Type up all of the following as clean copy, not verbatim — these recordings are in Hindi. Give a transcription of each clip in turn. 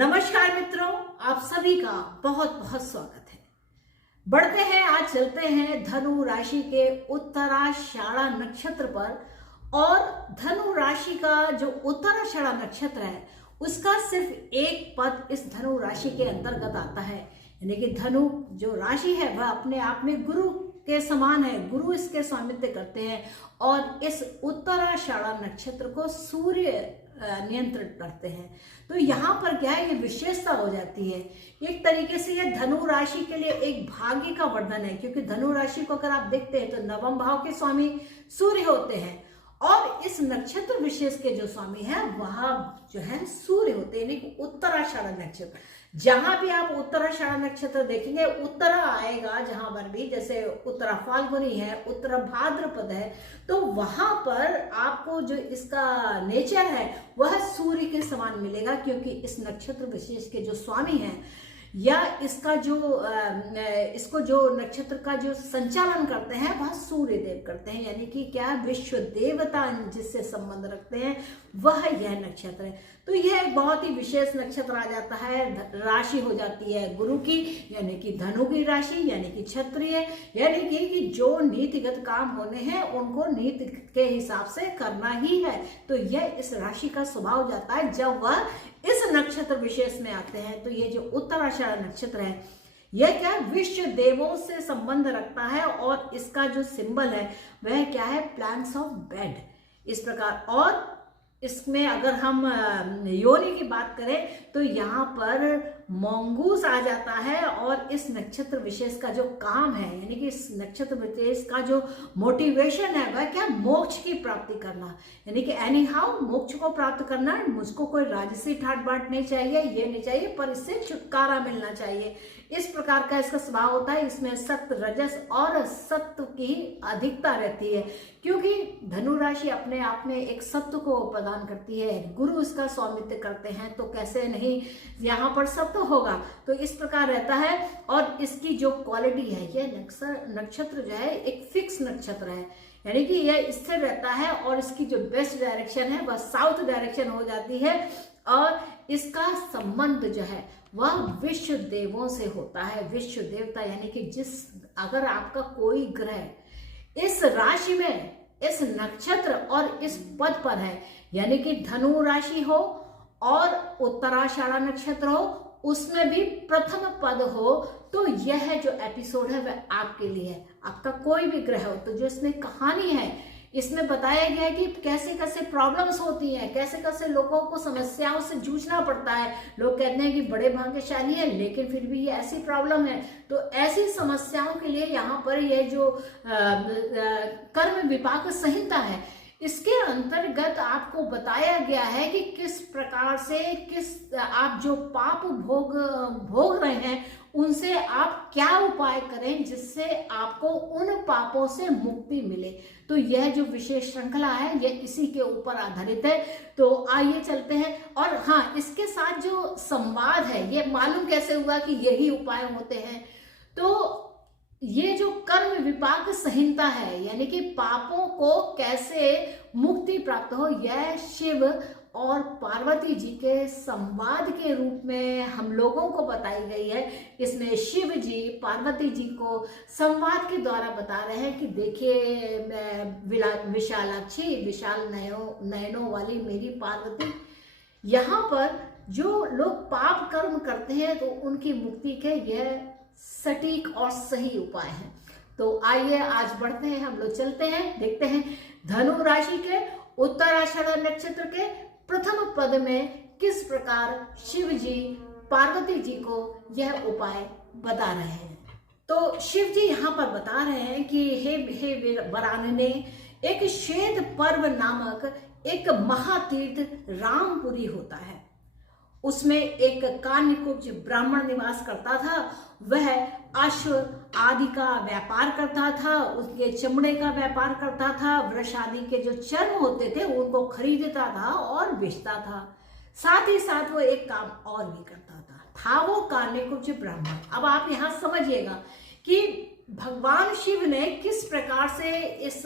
नमस्कार मित्रों, आप सभी का बहुत बहुत स्वागत है। बढ़ते हैं, आज चलते हैं धनु राशि के उत्तराषाढ़ा नक्षत्र पर। और धनु राशि का जो उत्तराषाढ़ा नक्षत्र है उसका सिर्फ एक पद इस धनु राशि के अंतर्गत आता है। यानी कि धनु जो राशि है वह अपने आप में गुरु के समान है, गुरु इसके स्वामित्व करते हैं। और इस उत्तराषाढ़ा नक्षत्र को सूर्य नियंत्रित करते हैं। तो यहाँ पर क्या है, ये विशेषता हो जाती है। एक तरीके से ये धनु राशि के लिए एक भाग्य का वर्धन है, क्योंकि धनु राशि को अगर आप देखते हैं तो नवम भाव के स्वामी सूर्य होते हैं और इस नक्षत्र विशेष के जो स्वामी है वह जो है सूर्य होते हैं, यानी उत्तराषाढ़ा नक्षत्र। जहां भी आप उत्तराषाढ़ा नक्षत्र देखेंगे, उत्तरा आएगा जहां पर भी, जैसे उत्तरा फाल्गुनी है, उत्तरा भाद्रपद है, तो वहां पर आपको जो इसका नेचर है वह सूर्य के समान मिलेगा, क्योंकि इस नक्षत्र विशेष के जो स्वामी हैं या इसका जो इसको जो नक्षत्र का जो संचालन करते हैं वह सूर्य देव करते हैं। यानी कि क्या, विश्व देवता जिससे संबंध रखते हैं वह यह नक्षत्र है। तो यह एक बहुत ही विशेष नक्षत्र आ जाता है। राशि हो जाती है गुरु की, यानी कि धनु की राशि, यानी कि क्षत्रिय, यानी कि जो नीतिगत काम होने हैं उनको नीति के हिसाब से करना ही है। तो यह इस राशि का स्वभाव हो जाता है जब वह इस नक्षत्र विशेष में आते हैं। तो ये जो उत्तराषाढ़ा नक्षत्र है यह क्या, विश्व देवों से संबंध रखता है। और इसका जो सिंबल है वह क्या है, प्लैंक्स ऑफ बेड, इस प्रकार। और इसमें अगर हम योनि की बात करें तो यहाँ पर मंगूस आ जाता है। और इस नक्षत्र विशेष का जो काम है, यानी कि इस नक्षत्र विशेष का जो मोटिवेशन है वह क्या, मोक्ष की प्राप्ति करना। यानी कि एनी हाउ मोक्ष को प्राप्त करना। मुझको कोई राजसी ठाट बाट नहीं चाहिए, ये नहीं चाहिए, पर इससे छुटकारा मिलना चाहिए, इस प्रकार का इसका स्वभाव होता है। इसमें सत्व, रजस और सत्व की अधिकता रहती है, क्योंकि धनु राशि अपने आप में एक सत्व को प्रदान करती है। गुरु इसका स्वामित्व करते हैं, तो कैसे नहीं यहाँ पर सत्व होगा। तो इस प्रकार रहता है। और इसकी जो क्वालिटी है, यह नक्षत्र जो है एक फिक्स नक्षत्र है, यानी कि यह स्थिर रहता है। और इसकी जो बेस्ट डायरेक्शन है वह साउथ डायरेक्शन हो जाती है। और इसका संबंध जो है वह विश्व देवों से होता है। विश्व देवता यानी कि अगर आपका कोई ग्रह इस राशि में, इस नक्षत्र और इस पद पर है, यानी कि धनु राशि हो और उत्तराषाढ़ा नक्षत्र हो, उसमें भी प्रथम पद हो, तो यह जो एपिसोड है वह आपके लिए है। आपका कोई भी ग्रह हो, तो जो इसमें कहानी है इसमें बताया गया है कि कैसे कैसे प्रॉब्लम्स होती हैं, कैसे कैसे लोगों को समस्याओं से जूझना पड़ता है। लोग कहते हैं कि बड़े भाग्यशाली है लेकिन फिर भी ये ऐसी प्रॉब्लम है। तो ऐसी समस्याओं के लिए यहाँ पर यह जो कर्म विपाक संहिता है, इसके अंतर्गत आपको बताया गया है कि किस प्रकार से आप जो पाप भोग रहे हैं उनसे आप क्या उपाय करें जिससे आपको उन पापों से मुक्ति मिले। तो यह जो विशेष श्रृंखला है यह इसी के ऊपर आधारित है। तो आइए चलते हैं। और हाँ, इसके साथ जो संवाद है, ये मालूम कैसे हुआ कि यही उपाय होते हैं। तो ये जो कर्म विपाक संहिता है, यानी कि पापों को कैसे मुक्ति प्राप्त हो, यह शिव और पार्वती जी के संवाद के रूप में हम लोगों को बताई गई है। इसमें शिव जी पार्वती जी को संवाद के द्वारा बता रहे हैं कि देखिए, विशालाक्षी, विशाल नयनों वाली मेरी पार्वती, यहाँ पर जो लोग पाप कर्म करते हैं तो उनकी मुक्ति के यह सटीक और सही उपाय है। तो आइए आज बढ़ते हैं, हम लोग चलते हैं, देखते हैं धनु राशि के उत्तराषाढ़ा नक्षत्र के प्रथम पद में किस प्रकार शिव जी पार्वती जी को यह उपाय बता रहे हैं। तो शिव जी यहाँ पर बता रहे हैं कि हे वरानने, एक श्वेत पर्व नामक एक महातीर्थ रामपुरी होता है। उसमें एक कान्यकुब्ज ब्राह्मण निवास करता था। वह अश्व आदि का व्यापार करता था, उसके चमड़े का व्यापार करता था, वृक्ष आदि के जो चर्म होते थे उनको खरीदता था और बेचता था। साथ ही साथ वो एक काम और भी करता था वो कान्यकुब्ज ब्राह्मण। अब आप यहाँ समझिएगा कि भगवान शिव ने किस प्रकार से इस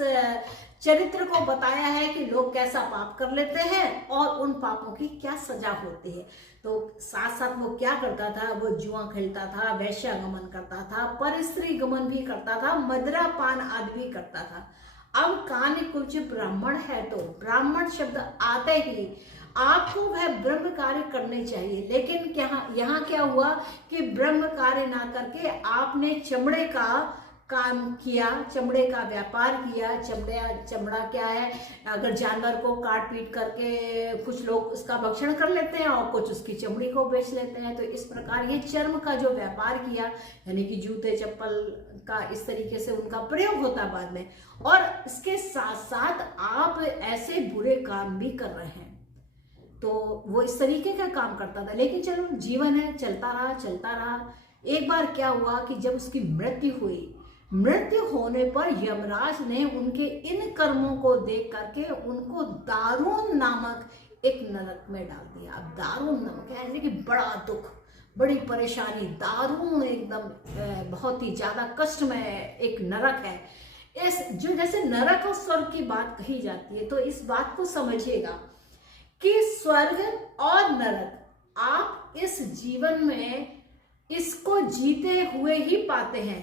चरित्र को बताया है कि लोग कैसा पाप कर लेते हैं और उन पापों की क्या सजा होती है। तो साथ साथ वो क्या करता था, वो जुआ खेलता था, वैश्यागमन करता था, परस्त्री गमन भी करता था, मदिरा पान आदि भी करता था। अब कान्यकुब्ज ब्राह्मण है तो ब्राह्मण शब्द आते ही आपको वह ब्रह्म कार्य करने चाहिए, लेकिन यहाँ क्या हुआ कि ब्रह्म कार्य ना करके आपने चमड़े का काम किया, चमड़े का व्यापार किया। चमड़ा क्या है, अगर जानवर को काट पीट करके कुछ लोग उसका भक्षण कर लेते हैं और कुछ उसकी चमड़ी को बेच लेते हैं। तो इस प्रकार ये चर्म का जो व्यापार किया, यानी कि जूते चप्पल का इस तरीके से उनका प्रयोग होता बाद में। और इसके साथ साथ आप ऐसे बुरे काम भी कर रहे हैं, तो वो इस तरीके का काम करता था। लेकिन चलो जीवन है, चलता रहा। एक बार क्या हुआ कि जब उसकी मृत्यु हुई, मृत्यु होने पर यमराज ने उनके इन कर्मों को देख करके उनको दारुण नामक एक नरक में डाल दिया। अब दारुण नमक है कि बड़ा दुख, बड़ी परेशानी, दारुण एकदम बहुत ही ज्यादा कष्टमय एक नरक है। इस जो जैसे नरक और स्वर्ग की बात कही जाती है, तो इस बात को समझिएगा कि स्वर्ग और नरक आप इस जीवन में इसको जीते हुए ही पाते हैं।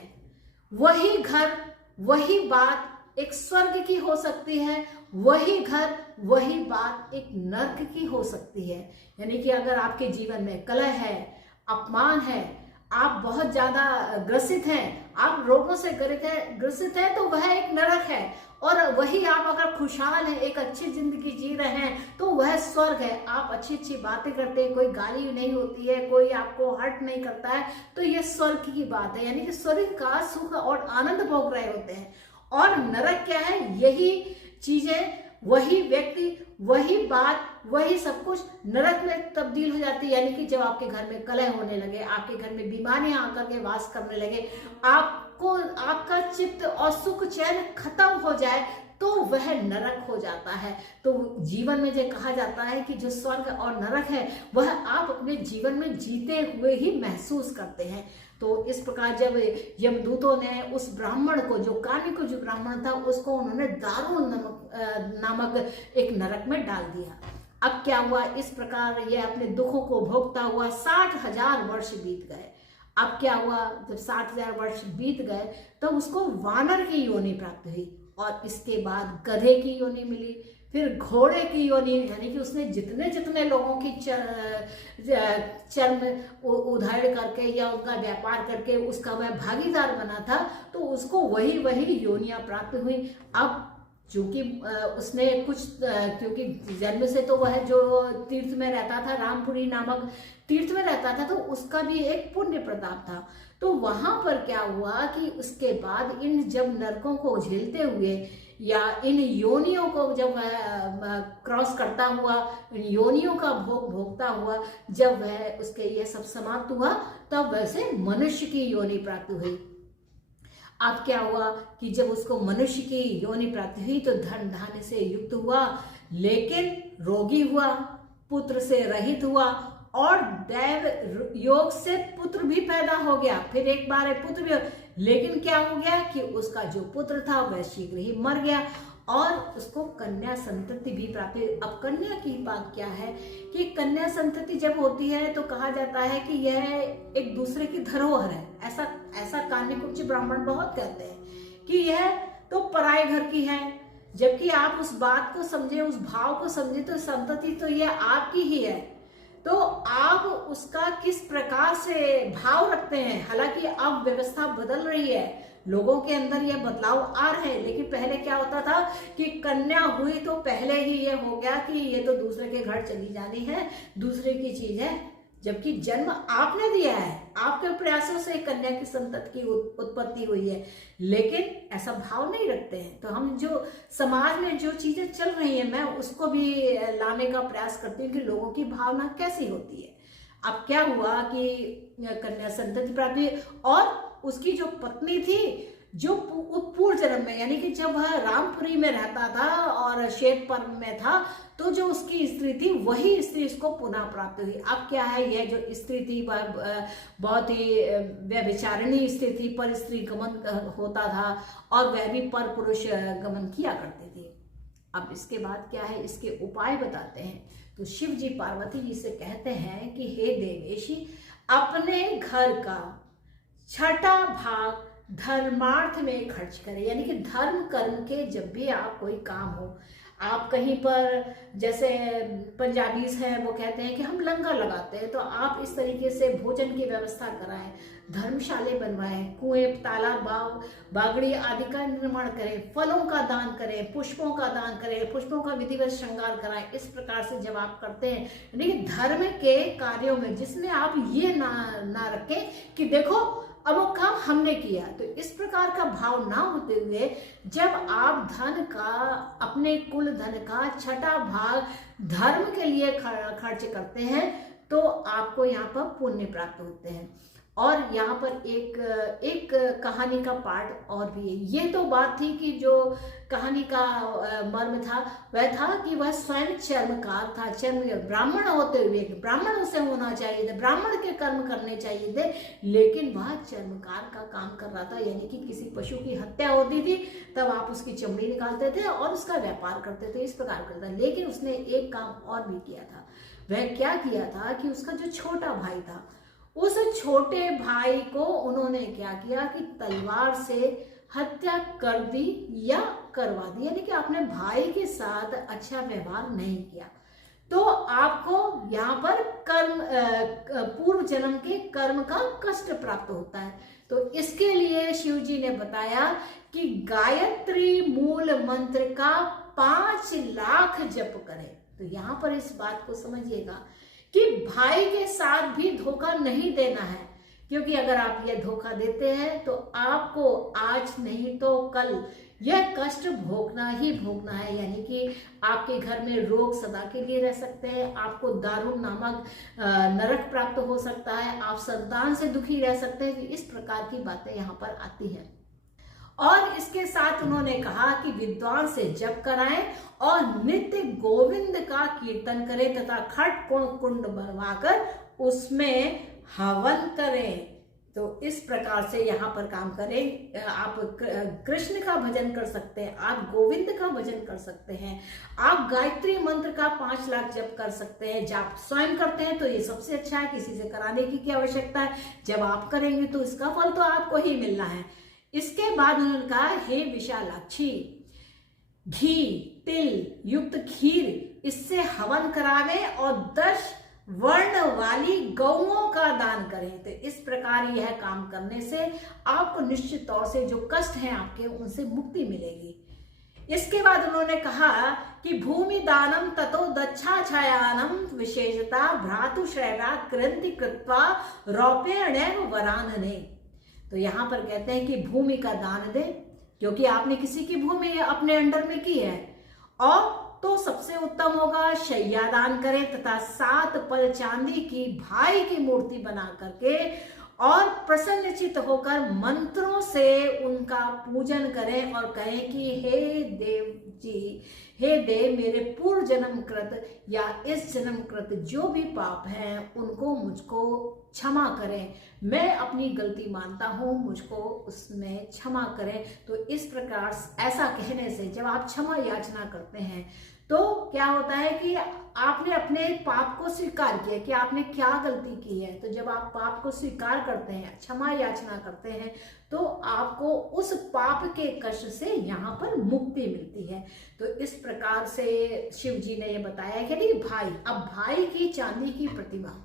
वही घर, वही बात एक स्वर्ग की हो सकती है, वही घर, वही बात एक नर्क की हो सकती है। यानी कि अगर आपके जीवन में कलह है, अपमान है, आप बहुत ज्यादा ग्रसित हैं, आप रोगों से ग्रसित हैं, तो वह एक नरक है। और वही आप अगर खुशहाल हैं, एक अच्छी जिंदगी जी रहे हैं, तो वह स्वर्ग है। आप अच्छी अच्छी बातें करते हैं, कोई गाली नहीं होती है, कोई आपको हर्ट नहीं करता है, तो यह स्वर्ग की बात है। यानी कि स्वर्ग का सुख और आनंद भोग रहे होते हैं। और नरक क्या है, यही चीजें, वही व्यक्ति, वही बात, वही सब कुछ नरक में तब्दील हो जाती है। यानी कि जब आपके घर में कलह होने लगे, आपके घर में बीमारियां आकर के वास करने लगे, आपको आपका चित्त और सुख चैन खत्म हो जाए, तो वह नरक हो जाता है। तो जीवन में जो कहा जाता है कि जो स्वर्ग और नरक है, वह आप अपने जीवन में जीते हुए ही महसूस करते हैं। तो इस प्रकार जब यमदूतों ने उस ब्राह्मण को, जो कान्यकुब्ज ब्राह्मण था, उसको उन्होंने दारुण नामक एक नरक में डाल दिया। अब क्या हुआ, इस प्रकार ये अपने दुखों को भोगता हुआ 60,000 वर्ष बीत गए। अब क्या हुआ, जब 60,000 वर्ष बीत गए, तब उसको वानर की योनि प्राप्त हुई, और इसके बाद गधे की योनि मिली, फिर घोड़े की योनि, यानी कि उसने जितने जितने लोगों की चर्म उधेड़ करके या उनका व्यापार करके उसका वह भागीदार बना था, तो उसको वही योनियां प्राप्त हुई। अब चूंकि उसने कुछ, क्योंकि जन्म से तो वह जो तीर्थ में रहता था, रामपुरी नामक तीर्थ में रहता था, तो उसका भी एक पुण्य प्रताप था। तो वहां पर क्या हुआ कि उसके बाद इन जब नरकों को झेलते हुए या इन योनियों को जब क्रॉस करता हुआ, इन योनियों का भोगता हुआ, जब वह उसके ये सब समाप्त हुआ, तब वैसे मनुष्य की योनि प्राप्त हुई। अब क्या हुआ कि जब उसको मनुष्य की योनि प्राप्त हुई, तो धन धान्य से युक्त हुआ, लेकिन रोगी हुआ, पुत्र से रहित हुआ, और दैव योग से पुत्र भी पैदा हो गया। फिर एक बार पुत्र भी, लेकिन क्या हो गया कि उसका जो पुत्र था वह शीघ्र ही मर गया, और उसको कन्या संतति भी प्राप्त हुई। अब कन्या की बात क्या है कि कन्या संतति जब होती है, तो कहा जाता है कि यह एक दूसरे की धरोहर है। ऐसा कान्यकुब्ज ब्राह्मण बहुत कहते हैं कि यह तो पराये घर की है। जबकि आप उस बात को समझे, उस भाव को समझे, तो संतति तो यह आपकी ही है। तो आप उसका किस प्रकार से भाव रखते हैं। हालांकि अब व्यवस्था बदल रही है, लोगों के अंदर यह बदलाव आ रहे हैं, लेकिन पहले क्या होता था कि कन्या हुई तो पहले ही ये हो गया कि ये तो दूसरे के घर चली जानी है, दूसरे की चीज है। जबकि जन्म आपने दिया है, आपके प्रयासों से कन्या की संतति की उत्पत्ति हुई है, लेकिन ऐसा भाव नहीं रखते हैं। तो हम जो समाज में जो चीजें चल रही है, मैं उसको भी लाने का प्रयास करती हूँ कि लोगों की भावना कैसी होती है। अब क्या हुआ कि कन्या संतति प्राप्त हुई, और उसकी जो पत्नी थी, जो पूर्व जन्म में, यानी कि जब वह रामपुरी में रहता था और श्वेत पर्व में था, तो जो उसकी स्त्री थी वही स्त्री इसको पुनः प्राप्त हुई। अब क्या है, यह जो स्त्री थी वह बहुत ही व्यभिचारिणी स्त्री थी, पर स्त्री गमन होता था और वह भी पर पुरुष गमन किया करती थी। अब इसके बाद क्या है, इसके उपाय बताते हैं। तो शिव जी पार्वती जी से कहते हैं कि हे देवेशी, अपने घर का छठा भाग धर्मार्थ में खर्च करें, यानी कि धर्म कर्म के जब भी आप कोई काम हो, आप कहीं पर, जैसे पंजाबीज हैं वो कहते हैं कि हम लंगर लगाते हैं, तो आप इस तरीके से भोजन की व्यवस्था कराएं, धर्मशाले बनवाएं, कुएं, तालाब, बागड़ी आदि का निर्माण करें, फलों का दान करें, पुष्पों का दान करें, पुष्पों का विधिवत श्रृंगार कराएं। इस प्रकार से जब आप करते हैं, यानी कि धर्म के कार्यों में, जिसमें आप ये ना रखें कि देखो अब वो काम हमने किया, तो इस प्रकार का भाव ना होते हुए जब आप धन का, अपने कुल धन का छठा भाग धर्म के लिए खर्च करते हैं, तो आपको यहाँ पर पुण्य प्राप्त होते हैं। और यहाँ पर एक कहानी का पार्ट और भी है। ये तो बात थी कि जो कहानी का मर्म था वह था कि वह स्वयं चर्मकार था, ब्राह्मण होते हुए, ब्राह्मण उसे होना चाहिए था, ब्राह्मण के कर्म करने चाहिए थे, लेकिन वह चर्मकार का काम कर रहा था, यानी कि किसी पशु की हत्या होती थी तब आप उसकी चमड़ी निकालते थे और उसका व्यापार करते थे, इस प्रकार करता। लेकिन उसने एक काम और भी किया था। वह क्या किया था कि उसका जो छोटा भाई था, उस छोटे भाई को उन्होंने क्या किया कि तलवार से हत्या कर दी या करवा दी, यानी कि अपने भाई के साथ अच्छा व्यवहार नहीं किया। तो आपको यहाँ पर कर्म, पूर्व जन्म के कर्म का कष्ट प्राप्त होता है। तो इसके लिए शिव जी ने बताया कि गायत्री मूल मंत्र का 5 लाख जप करें। तो यहाँ पर इस बात को समझिएगा कि भाई के साथ भी धोखा नहीं देना है, क्योंकि अगर आप ये धोखा देते हैं तो आपको आज नहीं तो कल यह कष्ट भोगना ही भोगना है। यानी कि आपके घर में रोग सदा के लिए रह सकते हैं, आपको दारुण नामक नरक प्राप्त हो सकता है, आप संतान से दुखी रह सकते हैं। इस प्रकार की बातें यहाँ पर आती हैं। और इसके साथ उन्होंने कहा कि विद्वान से जप कराएं और नित्य गोविंद का कीर्तन करें तथा खट कुंड बनवाकर उसमें हवन करें। तो इस प्रकार से यहाँ पर काम करें। आप कृष्ण का भजन कर सकते हैं, आप गोविंद का भजन कर सकते हैं, आप गायत्री मंत्र का 5 लाख जप कर सकते हैं। जब स्वयं करते हैं तो ये सबसे अच्छा है, किसी से कराने की क्या आवश्यकता है। जब आप करेंगे तो इसका फल तो आपको ही मिलना है। इसके बाद उन्होंने कहा, हे विशालाक्षी, घी तिल युक्त खीर इससे हवन करावे और 10 वर्ण वाली गौओं का दान करें। तो इस प्रकार यह काम करने से आपको निश्चित तौर से जो कष्ट हैं आपके, उनसे मुक्ति मिलेगी। इसके बाद उन्होंने कहा कि भूमि दानम ततो दच्छा छायानम विशेषता भ्रातुश्रया कृंति कृत्वा रौप्येण वरानने। तो यहाँ पर कहते हैं कि भूमि का दान दे, क्योंकि आपने किसी की भूमि अपने अंडर में की है, और तो सबसे उत्तम होगा शैया दान करें तथा 7 पल चांदी की भाई की मूर्ति बना करके और प्रसन्नचित होकर मंत्रों से उनका पूजन करें और कहें कि हे देव जी, हे देव, मेरे पूर्व जन्म कृत या इस जन्म कृत जो भी पाप हैं उनको मुझको क्षमा करें। मैं अपनी गलती मानता हूँ, मुझको उसमें क्षमा करें। तो इस प्रकार ऐसा कहने से जब आप क्षमा याचना करते हैं तो क्या होता है कि आपने अपने पाप को स्वीकार किया कि आपने क्या गलती की है। तो जब आप पाप को स्वीकार करते हैं, क्षमा याचना करते हैं, तो आपको उस पाप के कष्ट से यहाँ पर मुक्ति मिलती है। तो इस प्रकार से शिव जी ने ये बताया कि भाई, अब भाई की चांदी की प्रतिमा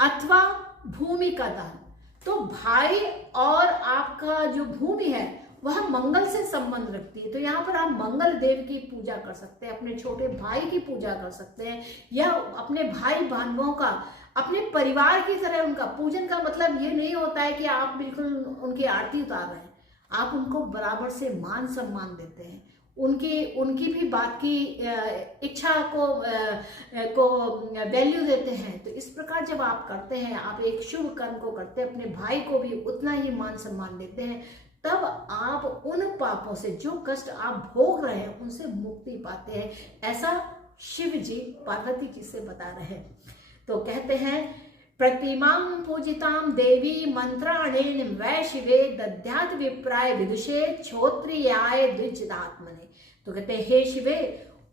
अथवा भूमि का दान, तो भाई और आपका जो भूमि है वह मंगल से संबंध रखती है। तो यहाँ पर आप मंगल देव की पूजा कर सकते हैं, अपने छोटे भाई की पूजा कर सकते हैं, या अपने भाई बहनों का अपने परिवार की तरह उनका पूजन का मतलब ये नहीं होता है कि आप बिल्कुल उनकी आरती उतार रहे हैं। आप उनको बराबर से मान सम्मान देते हैं, उनकी भी बात की इच्छा को वैल्यू देते हैं। तो इस प्रकार जब आप करते हैं, आप एक शुभ कर्म को करते हैं, अपने भाई को भी उतना ही मान सम्मान देते हैं, तब आप उन पापों से, जो कष्ट आप भोग रहे हैं, उनसे मुक्ति पाते हैं। ऐसा शिव जी पार्वती जी से बता रहे हैं। तो कहते हैं, प्रतिमां पूजितां देवी मंत्राणेन वै शिवे दद्यात् विप्राय विदुषे क्षोत्रियाय द्विजदात्मने। तो कहते हैं, हे शिवे,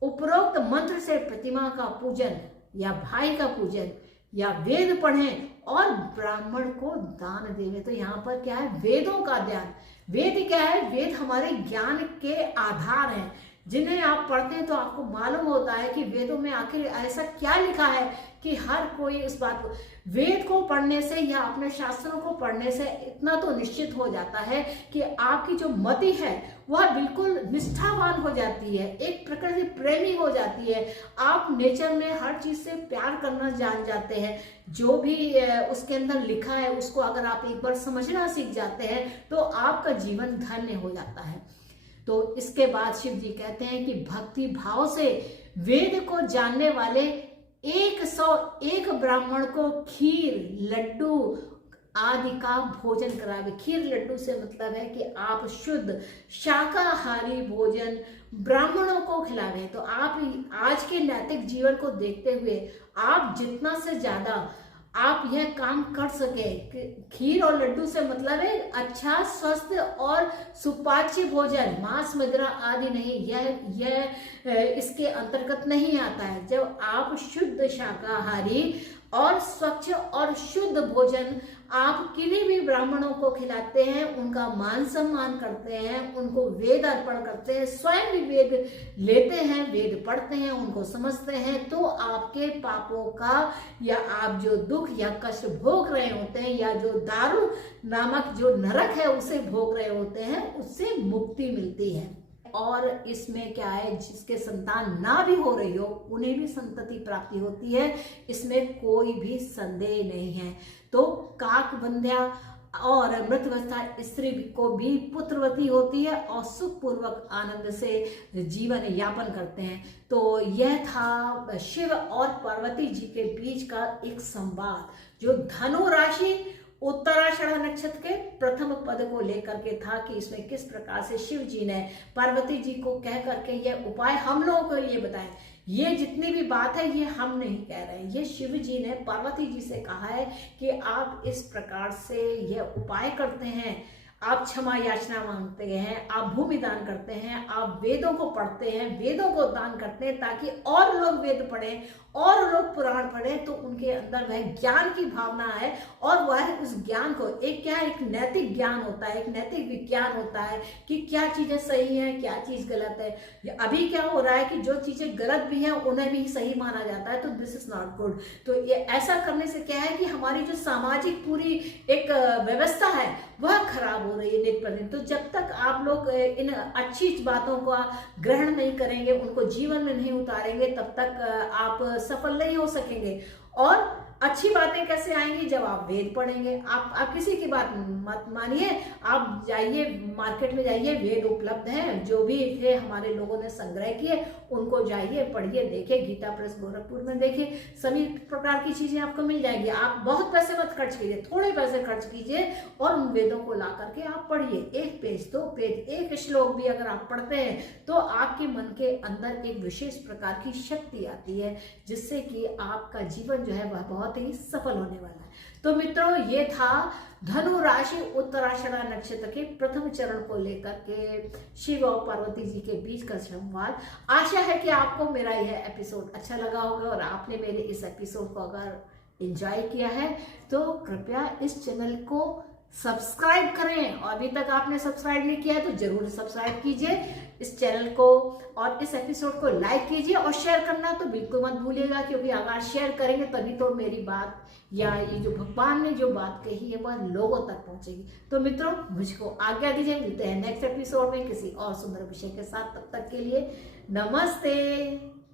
उपरोक्त मंत्र से प्रतिमा का पूजन या भाई का पूजन या वेद पढ़ें और ब्राह्मण को दान देवे। तो यहाँ पर क्या है, वेदों का ध्यान। वेद क्या है, वेद हमारे ज्ञान के आधार हैं, जिन्हें आप पढ़ते हैं तो आपको मालूम होता है कि वेदों में आखिर ऐसा क्या लिखा है कि हर कोई इस बात को, वेद को पढ़ने से या अपने शास्त्रों को पढ़ने से इतना तो निश्चित हो जाता है कि आपकी जो मति है वह बिल्कुल निष्ठावान हो जाती है, एक प्रकृति प्रेमी हो जाती है। आप नेचर में हर चीज से प्यार करना जान जाते हैं। जो भी उसके अंदर लिखा है उसको अगर आप एक बार समझना सीख जाते हैं तो आपका जीवन धन्य हो जाता है। तो इसके बाद शिव जी कहते हैं कि भक्ति भाव से वेद को जानने वाले 101 ब्राह्मण को खीर लड्डू आदि का भोजन करावे। खीर लड्डू से मतलब है कि आप शुद्ध शाकाहारी भोजन ब्राह्मणों को खिलावे। तो आप आज के नैतिक जीवन को देखते हुए आप जितना से ज्यादा आप यह काम कर सके। खीर और लड्डू से मतलब है अच्छा स्वस्थ और सुपाच्य भोजन, मांस मदिरा आदि नहीं, यह इसके अंतर्गत नहीं आता है। जब आप शुद्ध शाकाहारी और स्वच्छ और शुद्ध भोजन आप किन्हीं भी ब्राह्मणों को खिलाते हैं, उनका मान सम्मान करते हैं, उनको वेद अर्पण करते हैं, स्वयं भी वेद लेते हैं, वेद पढ़ते हैं, उनको समझते हैं, तो आपके पापों का या आप जो दुख या कष्ट भोग रहे होते हैं या जो दारू नामक जो नरक है उसे भोग रहे होते हैं, उससे मुक्ति मिलती है। और इसमें क्या है, जिसके संतान ना भी हो रही हो उन्हें भी संतति प्राप्ति होती है, इसमें कोई भी संदेह नहीं है। तो काकबंध्या और मृतवस्था स्त्री को भी पुत्रवती होती है और सुखपूर्वक आनंद से जीवन यापन करते हैं। तो यह था शिव और पार्वती जी के बीच का एक संवाद, जो धनु राशि उत्तराषाढ़ नक्षत्र के प्रथम पद को लेकर के था कि इसमें किस प्रकार से शिव जी ने पार्वती जी को कह करके यह उपाय हम लोगों को ये बताएं। ये जितनी भी बात है ये हम नहीं कह रहे हैं, ये शिव जी ने पार्वती जी से कहा है कि आप इस प्रकार से यह उपाय करते हैं, आप क्षमा याचना मांगते हैं, आप भूमि दान करते हैं, आप वेदों को पढ़ते हैं, वेदों को दान करते हैं, ताकि और लोग वेद पढ़ें और लोग पुराण पढ़ें, तो उनके अंदर वह ज्ञान की भावना है और वह उस ज्ञान को, एक क्या है, एक नैतिक ज्ञान होता है, एक नैतिक विज्ञान होता है कि क्या चीजें सही है, क्या चीज गलत है। अभी क्या हो रहा है कि जो चीजें गलत भी हैं उन्हें भी सही माना जाता है, तो दिस इज नॉट गुड। तो ये ऐसा करने से क्या है कि हमारी जो सामाजिक पूरी एक व्यवस्था है वह खराब हो रही है नित प्रतिदिन। तो जब तक आप लोग इन अच्छी बातों का ग्रहण नहीं करेंगे, उनको जीवन में नहीं उतारेंगे, तब तक आप सफल नहीं हो सकेंगे। और अच्छी बातें कैसे आएंगी, जब आप वेद पढ़ेंगे। आप किसी की बात मत मानिए, आप जाइए मार्केट में जाइए, वेद उपलब्ध हैं, जो भी थे हमारे लोगों ने संग्रह किए उनको जाइए पढ़िए, देखिए, गीता प्रेस गोरखपुर में देखिए, सभी प्रकार की चीजें आपको मिल जाएंगी। आप बहुत पैसे मत खर्च कीजिए, थोड़े पैसे खर्च कीजिए और उन वेदों को ला करके आप पढ़िए। 1 पेज 2 पेज, 1 श्लोक भी अगर आप पढ़ते हैं तो आपके मन के अंदर एक विशेष प्रकार की शक्ति आती है, जिससे कि आपका जीवन जो है वह बहुत ही सफल होने वाला है। तो मित्रों, ये था धनु राशि उत्तराषाढ़ नक्षत्र के प्रथम चरण को लेकर के शिव और पार्वती जी के बीच का संवाद। आशा है कि आपको मेरा यह एपिसोड अच्छा लगा होगा और आपने मेरे इस एपिसोड को अगर एंजॉय किया है तो कृपया इस चैनल को सब्सक्राइब करें, और अभी तक आपने सब्सक्राइब नहीं किया है तो जरूर सब्सक्राइब कीजिए इस चैनल को, और इस एपिसोड को लाइक कीजिए और शेयर करना तो बिल्कुल मत भूलिएगा, क्योंकि अगर शेयर करेंगे तभी तो मेरी बात या ये जो भगवान ने जो बात कही है वह लोगों तक पहुंचेगी। तो मित्रों, मुझको आज्ञा दीजिए, मिलते हैं नेक्स्ट एपिसोड में किसी और सुंदर विषय के साथ। तब तक के लिए नमस्ते।